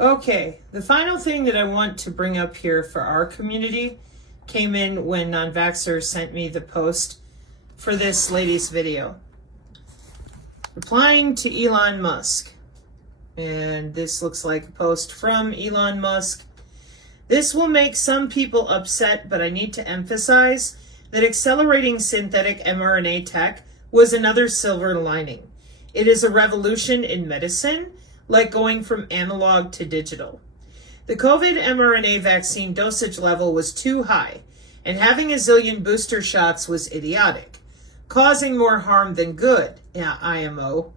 Okay, the final thing that I want to bring up here for our community came in when non-vaxxer sent me the post for this lady's video. Replying to Elon Musk. And this looks like a post from Elon Musk. This will make some people upset, but I need to emphasize that accelerating synthetic mRNA tech was another silver lining. It is a revolution in medicine, like going from analog to digital. The COVID mRNA vaccine dosage level was too high, and having a zillion booster shots was idiotic, causing more harm than good, IMO.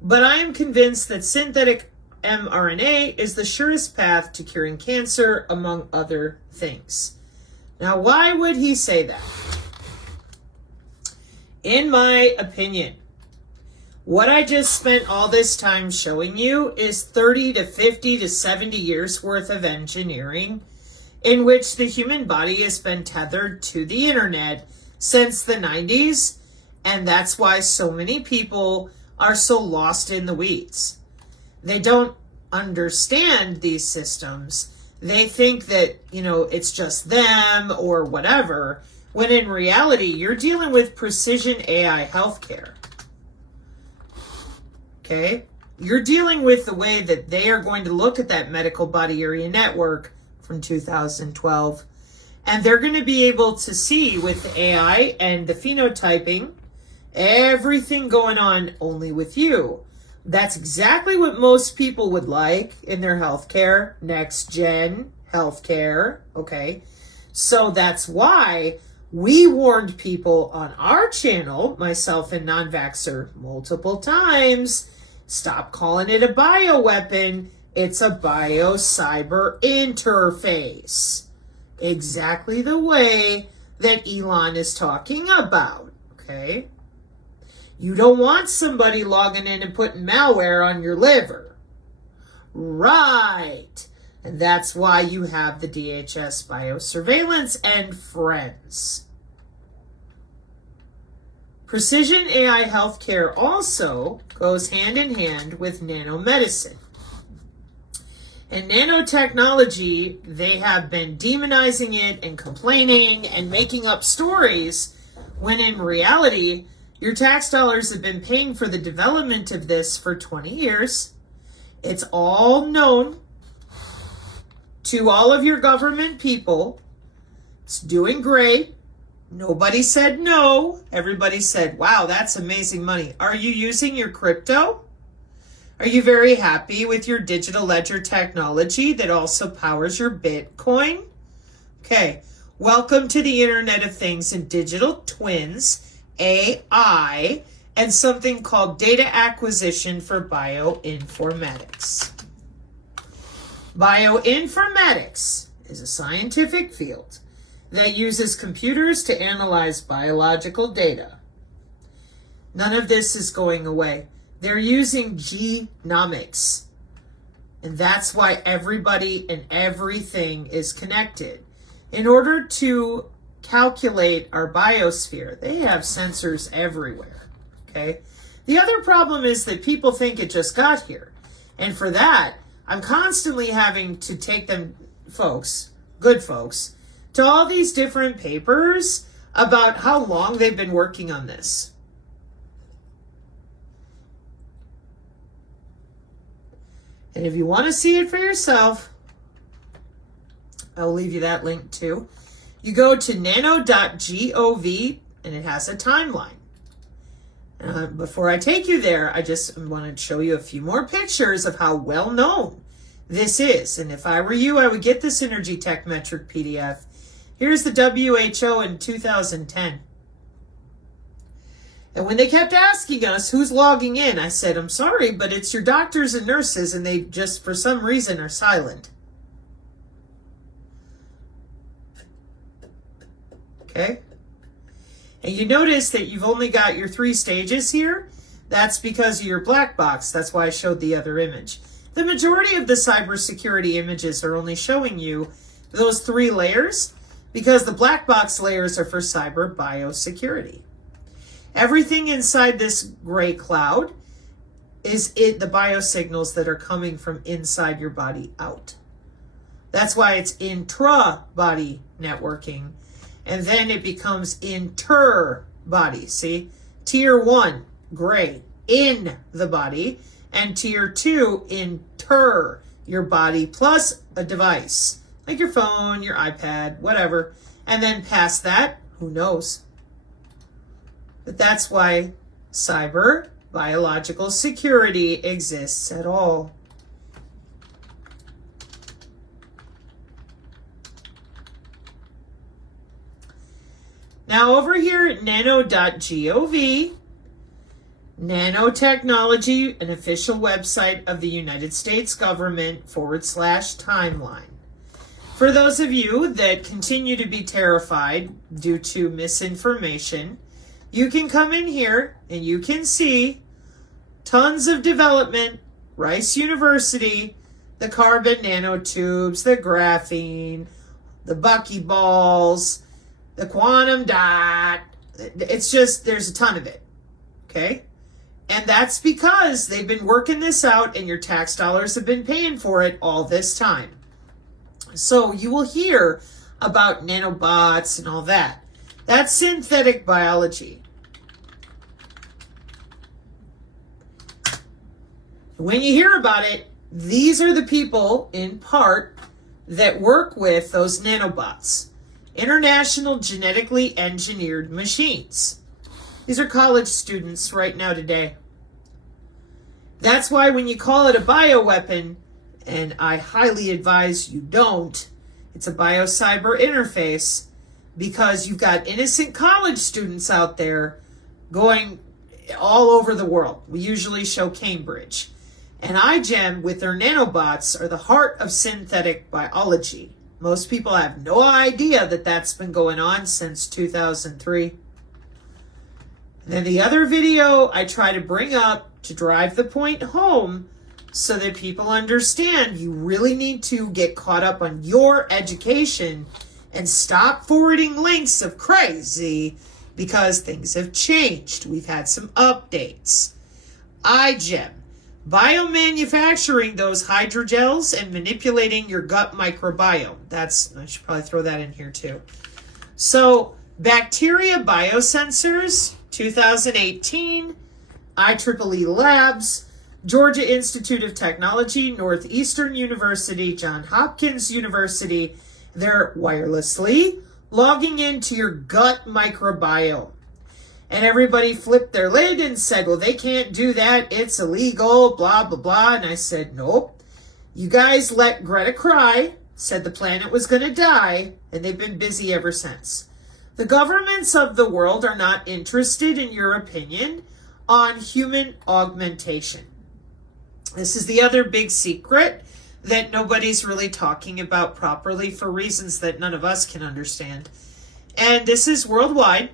But I am convinced that synthetic mRNA is the surest path to curing cancer, among other things. Now, why would he say that? In my opinion, what I just spent all this time showing you is 30 to 50 to 70 years worth of engineering in which the human body has been tethered to the internet since the 90s, and that's why so many people are so lost in the weeds. They don't understand these systems. They think that, it's just them or whatever, when in reality, you're dealing with precision AI healthcare. Okay? You're dealing with the way that they are going to look at that medical body area network from 2012, and they're going to be able to see with the AI and the phenotyping everything going on only with you. That's exactly what most people would like in their healthcare, next gen healthcare, okay? So that's why we warned people on our channel, myself and non-vaxxer, multiple times, stop calling it a bioweapon. It's a bio-cyber interface. Exactly the way that Elon is talking about, okay? You don't want somebody logging in and putting malware on your liver. Right. And that's why you have the DHS biosurveillance and friends. Precision AI healthcare also goes hand in hand with nanomedicine. And nanotechnology, they have been demonizing it and complaining and making up stories when in reality, your tax dollars have been paying for the development of this for 20 years. It's all known to all of your government people. It's doing great. Nobody said no. Everybody said, wow, that's amazing money. Are you using your crypto? Are you very happy with your digital ledger technology that also powers your Bitcoin? Okay, welcome to the Internet of Things and digital twins, AI, and something called data acquisition for bioinformatics. Bioinformatics is a scientific field that uses computers to analyze biological data. None of this is going away. They're using genomics, and that's why everybody and everything is connected. In order to calculate our biosphere, they have sensors everywhere, okay? The other problem is that people think it just got here. And for that, I'm constantly having to take them, folks, good folks, to all these different papers about how long they've been working on this. And if you want to see it for yourself, I'll leave you that link too. You go to nano.gov and it has a timeline. Before I take you there, I just want to show you a few more pictures of how well known this is. And if I were you, I would get this Energy Tech Metric PDF. Here's the WHO in 2010. And when they kept asking us who's logging in, I said, I'm sorry, but it's your doctors and nurses, and they just, for some reason, are silent. Okay? And you notice that you've only got your 3 stages here. That's because of your black box. That's why I showed the other image. The majority of the cybersecurity images are only showing you those 3 layers because the black box layers are for cyber biosecurity. Everything inside this gray cloud is it the biosignals that are coming from inside your body out. That's why it's intra-body networking. And then it becomes inter-body. See? Tier 1, gray, in the body. And tier 2, inter your body, plus a device. Like your phone, your iPad, whatever. And then past that, who knows? But that's why cyber biological security exists at all. Now over here at nano.gov, nanotechnology, an official website of the United States government /timeline. For those of you that continue to be terrified due to misinformation, you can come in here and you can see tons of development, Rice University, the carbon nanotubes, the graphene, the buckyballs, the quantum dot. It's just, there's a ton of it, okay? And that's because they've been working this out and your tax dollars have been paying for it all this time. So you will hear about nanobots and all that. That's synthetic biology. When you hear about it, these are the people, in part, that work with those nanobots. International genetically engineered machines. These are college students right now today. That's why when you call it a bioweapon, and I highly advise you don't, it's a biocyber interface, because you've got innocent college students out there going all over the world. We usually show Cambridge. And IGEM, with their nanobots, are the heart of synthetic biology. Most people have no idea that that's been going on since 2003. And then the other video I try to bring up to drive the point home so that people understand you really need to get caught up on your education and stop forwarding links of crazy, because things have changed. We've had some updates. IGEM, biomanufacturing those hydrogels and manipulating your gut microbiome. I should probably throw that in here too. So, bacteria biosensors, 2018, IEEE Labs, Georgia Institute of Technology, Northeastern University, Johns Hopkins University. They're wirelessly logging into your gut microbiome. And everybody flipped their lid and said, well, they can't do that. It's illegal, blah, blah, blah. And I said, nope. You guys let Greta cry, said the planet was going to die, and they've been busy ever since. The governments of the world are not interested, in your opinion, on human augmentation. This is the other big secret that nobody's really talking about properly for reasons that none of us can understand. And this is worldwide.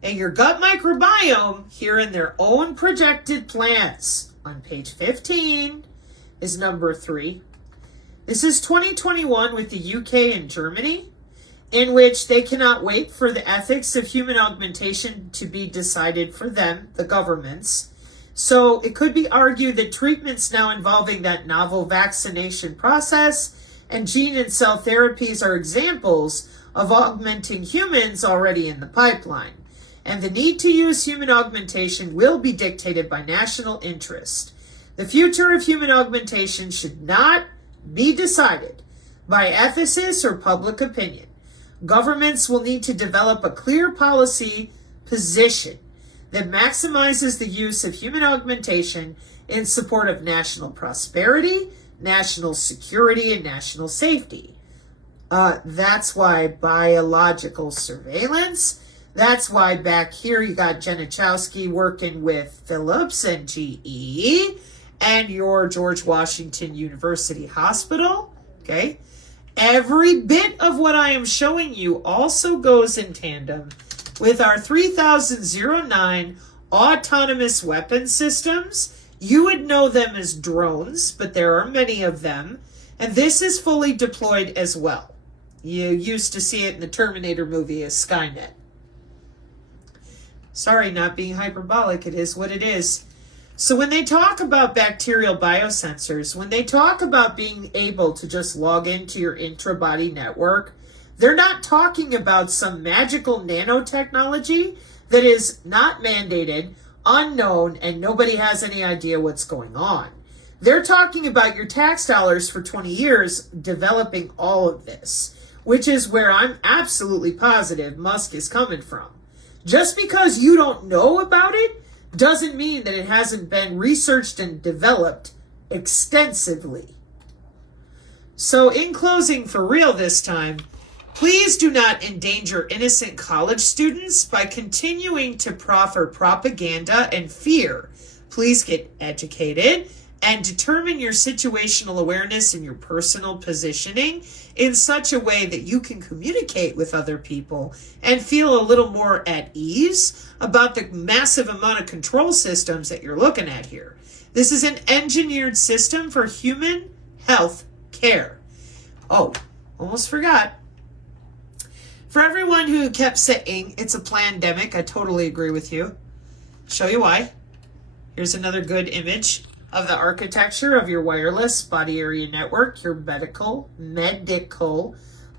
And your gut microbiome, here in their own projected plans, on page 15, is number 3. This is 2021 with the UK and Germany, in which they cannot wait for the ethics of human augmentation to be decided for them, the governments. So it could be argued that treatments now involving that novel vaccination process and gene and cell therapies are examples of augmenting humans already in the pipeline. And the need to use human augmentation will be dictated by national interest. The future of human augmentation should not be decided by ethicists or public opinion. Governments will need to develop a clear policy position that maximizes the use of human augmentation in support of national prosperity, national security, and national safety. That's why biological surveillance. That's why back here you got Janichowski working with Philips and GE and your George Washington University Hospital. Okay. Every bit of what I am showing you also goes in tandem with our 3009 autonomous weapon systems. You would know them as drones, but there are many of them. And this is fully deployed as well. You used to see it in the Terminator movie as Skynet. Sorry, not being hyperbolic. It is what it is. So when they talk about bacterial biosensors, when they talk about being able to just log into your intra-body network, they're not talking about some magical nanotechnology that is not mandated, unknown, and nobody has any idea what's going on. They're talking about your tax dollars for 20 years developing all of this, which is where I'm absolutely positive Musk is coming from. Just because you don't know about it doesn't mean that it hasn't been researched and developed extensively. So in closing, for real this time, please do not endanger innocent college students by continuing to proffer propaganda and fear. Please get educated and determine your situational awareness and your personal positioning in such a way that you can communicate with other people and feel a little more at ease about the massive amount of control systems that you're looking at here. This is an engineered system for human health care. Oh, almost forgot. For everyone who kept saying it's a plandemic, I totally agree with you. Show you why. Here's another good image of the architecture of your wireless body area network, your medical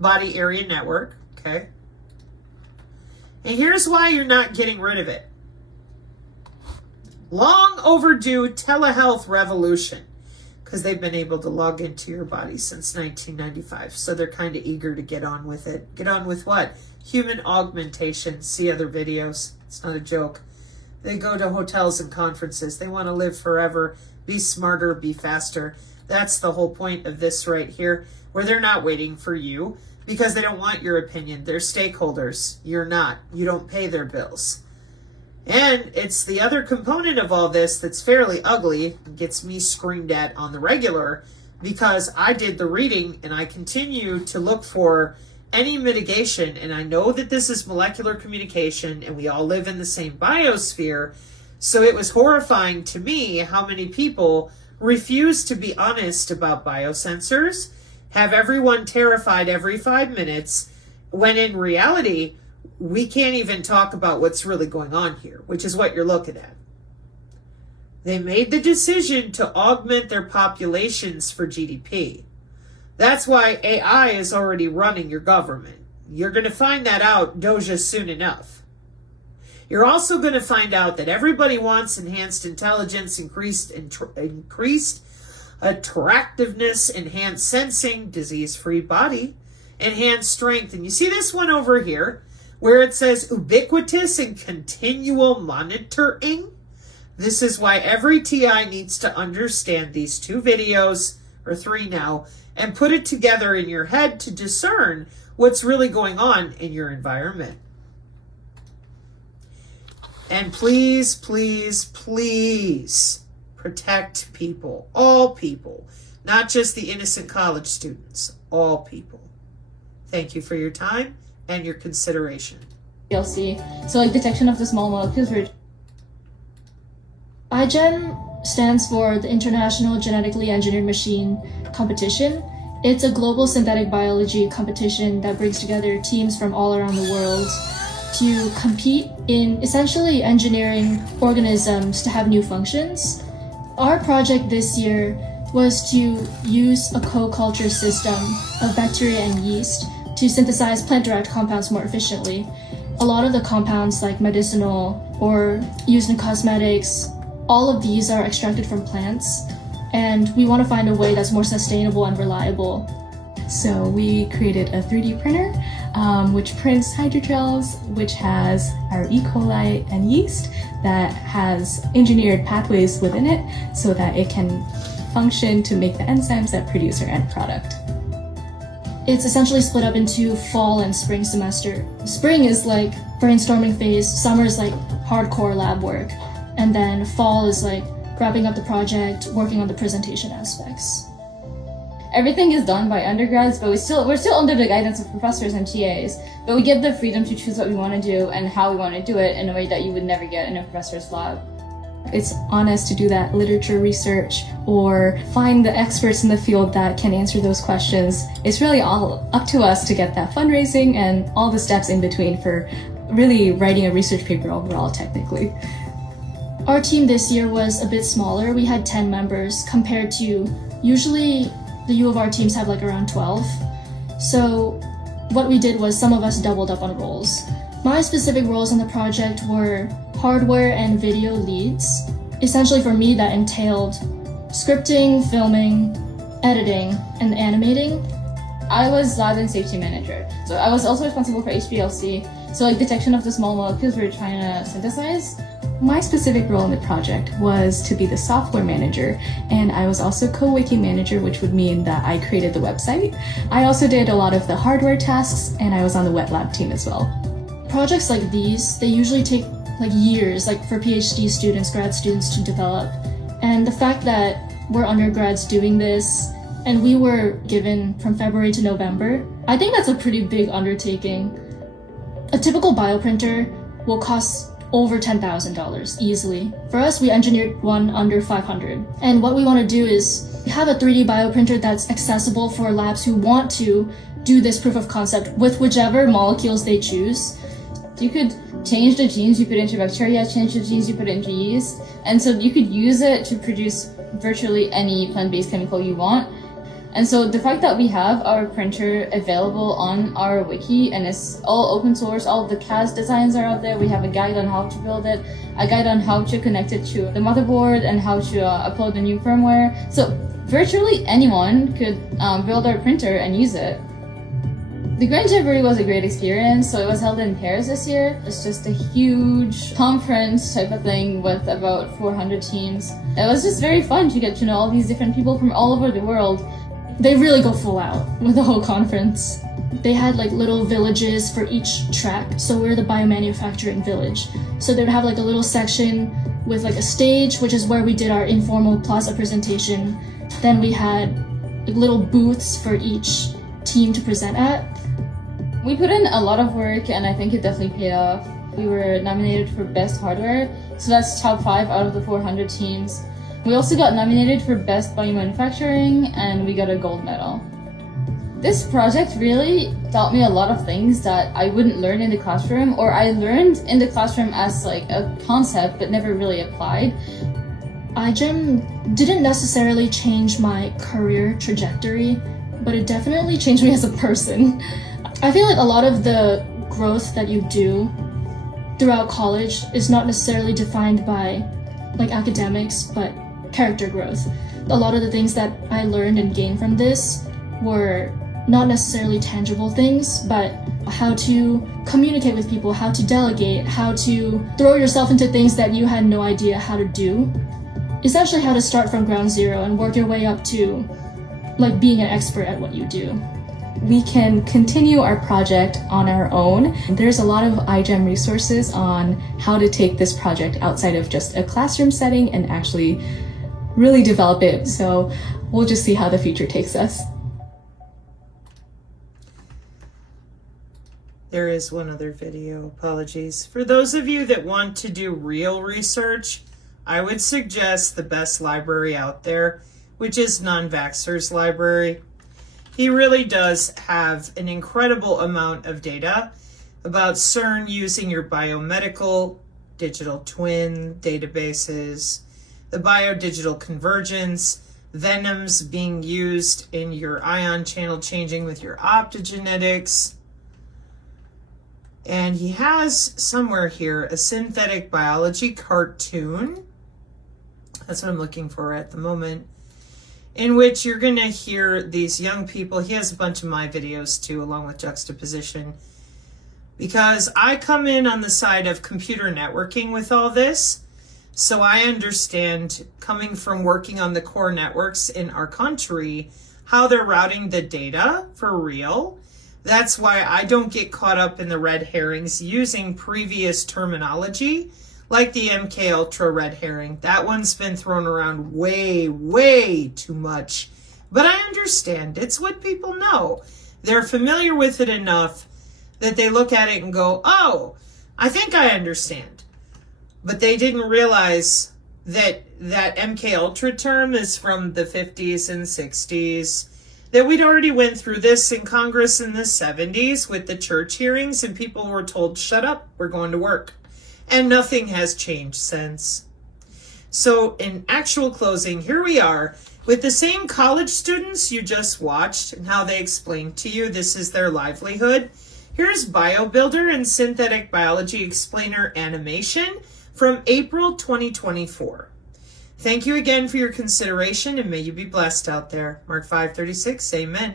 body area network, okay? And here's why you're not getting rid of it. Long overdue telehealth revolution, because they've been able to log into your body since 1995, so they're kind of eager to get on with it. Get on with what? Human augmentation. See other videos. It's not a joke. They go to hotels and conferences. They want to live forever, be smarter, be faster. That's the whole point of this right here, where they're not waiting for you because they don't want your opinion. They're stakeholders. You're not. You don't pay their bills. And it's the other component of all this that's fairly ugly, gets me screamed at on the regular, because I did the reading and I continue to look for any mitigation, and I know that this is molecular communication and we all live in the same biosphere, so it was horrifying to me how many people refuse to be honest about biosensors, have everyone terrified every 5 minutes, when in reality, we can't even talk about what's really going on here, which is what you're looking at. They made the decision to augment their populations for GDP. That's why AI is already running your government. You're going to find that out, Doja, soon enough. You're also going to find out that everybody wants enhanced intelligence, increased attractiveness, enhanced sensing, disease-free body, enhanced strength. And you see this one over here, where it says ubiquitous and continual monitoring. This is why every TI needs to understand these 2 videos, or 3 now, and put it together in your head to discern what's really going on in your environment. And please, please, please protect people, all people, not just the innocent college students, all people. Thank you for your time and your consideration. DLC, so like detection of the small molecules. IGEN stands for the International Genetically Engineered Machine Competition. It's a global synthetic biology competition that brings together teams from all around the world to compete in essentially engineering organisms to have new functions. Our project this year was to use a co-culture system of bacteria and yeast to synthesize plant-derived compounds more efficiently. A lot of the compounds, like medicinal or used in cosmetics, all of these are extracted from plants, and we want to find a way that's more sustainable and reliable. So we created a 3D printer, which prints hydrogels, which has our E. coli and yeast that has engineered pathways within it so that it can function to make the enzymes that produce our end product. It's essentially split up into fall and spring semester. Spring is like brainstorming phase, summer is like hardcore lab work, and then fall is like wrapping up the project, working on the presentation aspects. Everything is done by undergrads, but we're still under the guidance of professors and TAs, but we get the freedom to choose what we want to do and how we want to do it in a way that you would never get in a professor's lab. It's on us to do that literature research or find the experts in the field that can answer those questions. It's really all up to us to get that fundraising and all the steps in between for really writing a research paper overall technically. Our team this year was a bit smaller. We had 10 members compared to usually the U of R teams have like around 12. So what we did was some of us doubled up on roles. My specific roles in the project were hardware and video leads. Essentially for me that entailed scripting, filming, editing, and animating. I was lab and safety manager. So I was also responsible for HPLC. So like detection of the small molecules we were trying to synthesize. My specific role in the project was to be the software manager, and I was also co-wiki manager, which would mean that I created the website. I also did a lot of the hardware tasks, and I was on the wet lab team as well. Projects like these, they usually take like years, like for PhD students, grad students to develop. And the fact that we're undergrads doing this, and we were given from February to November, I think that's a pretty big undertaking. A typical bioprinter will cost over $10,000 easily. For us, we engineered one under 500. And what we want to do is have a 3D bioprinter that's accessible for labs who want to do this proof of concept with whichever molecules they choose. You could change the genes you put into bacteria, change the genes you put into yeast, and so you could use it to produce virtually any plant-based chemical you want. And so the fact that we have our printer available on our wiki and it's all open source, all of the CAS designs are out there, we have a guide on how to build it, a guide on how to connect it to the motherboard and how to upload the new firmware. So virtually anyone could build our printer and use it. The Grand Jamboree was a great experience. So it was held in Paris this year. It's just a huge conference type of thing with about 400 teams. It was just very fun to get to know all these different people from all over the world. They really go full out with the whole conference. They had like little villages for each track. So we're the biomanufacturing village. So they would have like a little section with like a stage, which is where we did our informal plaza presentation. Then we had like little booths for each team to present at. We put in a lot of work and I think it definitely paid off. We were nominated for Best Hardware, so that's top 5 out of the 400 teams. We also got nominated for Best Biomanufacturing and we got a gold medal. This project really taught me a lot of things that I wouldn't learn in the classroom, or I learned in the classroom as like a concept but never really applied. IGEM didn't necessarily change my career trajectory, but it definitely changed me as a person. I feel like a lot of the growth that you do throughout college is not necessarily defined by like academics, but character growth. A lot of the things that I learned and gained from this were not necessarily tangible things, but how to communicate with people, how to delegate, how to throw yourself into things that you had no idea how to do. Essentially how to start from ground zero and work your way up to like being an expert at what you do. We can continue our project on our own. There's a lot of IGEM resources on how to take this project outside of just a classroom setting and actually really develop it. So we'll just see how the future takes us. There is one other video, apologies. For those of you that want to do real research, I would suggest the best library out there, which is Non-Vaxxer's library. He really does have an incredible amount of data about CERN using your biomedical digital twin databases, the biodigital convergence, venoms being used in your ion channel changing with your optogenetics. And he has somewhere here a synthetic biology cartoon. That's what I'm looking for at the moment, in which you're going to hear these young people. He has a bunch of my videos too, along with juxtaposition, because I come in on the side of computer networking with all this. So I understand, coming from working on the core networks in our country, how they're routing the data for real. That's why I don't get caught up in the red herrings using previous terminology, like the MK Ultra red herring. That one's been thrown around way too much. But I understand. It's what people know. They're familiar with it enough that they look at it and go, oh, I think I understand. But they didn't realize that that MK Ultra term is from the 50s and 60s, that we'd already went through this in Congress in the 70s with the church hearings, and people were told, shut up, we're going to work. And nothing has changed since. So in actual closing, here we are with the same college students you just watched and how they explained to you this is their livelihood. Here's BioBuilder and Synthetic Biology Explainer animation from April 2024. Thank you again for your consideration, and may you be blessed out there. Mark 5:36, amen.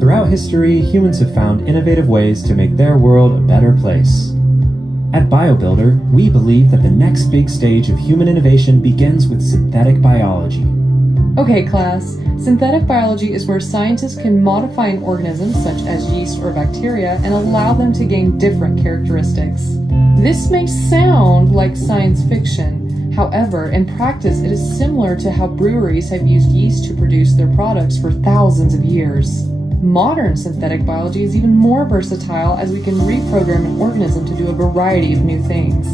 Throughout history, humans have found innovative ways to make their world a better place. At BioBuilder, we believe that the next big stage of human innovation begins with synthetic biology. Okay, class. Synthetic biology is where scientists can modify an organism, such as yeast or bacteria, and allow them to gain different characteristics. This may sound like science fiction. However, in practice, it is similar to how breweries have used yeast to produce their products for thousands of years. Modern synthetic biology is even more versatile as we can reprogram an organism to do a variety of new things,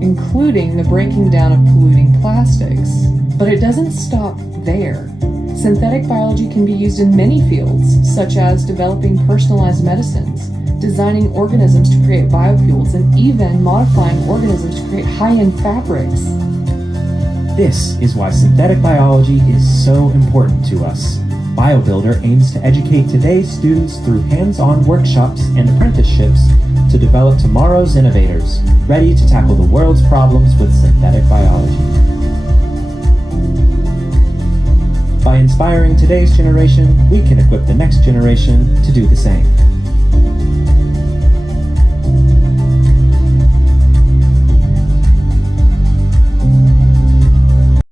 including the breaking down of polluting plastics. But it doesn't stop there. Synthetic biology can be used in many fields, such as developing personalized medicines, designing organisms to create biofuels, and even modifying organisms to create high-end fabrics. This is why synthetic biology is so important to us. BioBuilder aims to educate today's students through hands-on workshops and apprenticeships to develop tomorrow's innovators, ready to tackle the world's problems with synthetic biology. By inspiring today's generation, we can equip the next generation to do the same.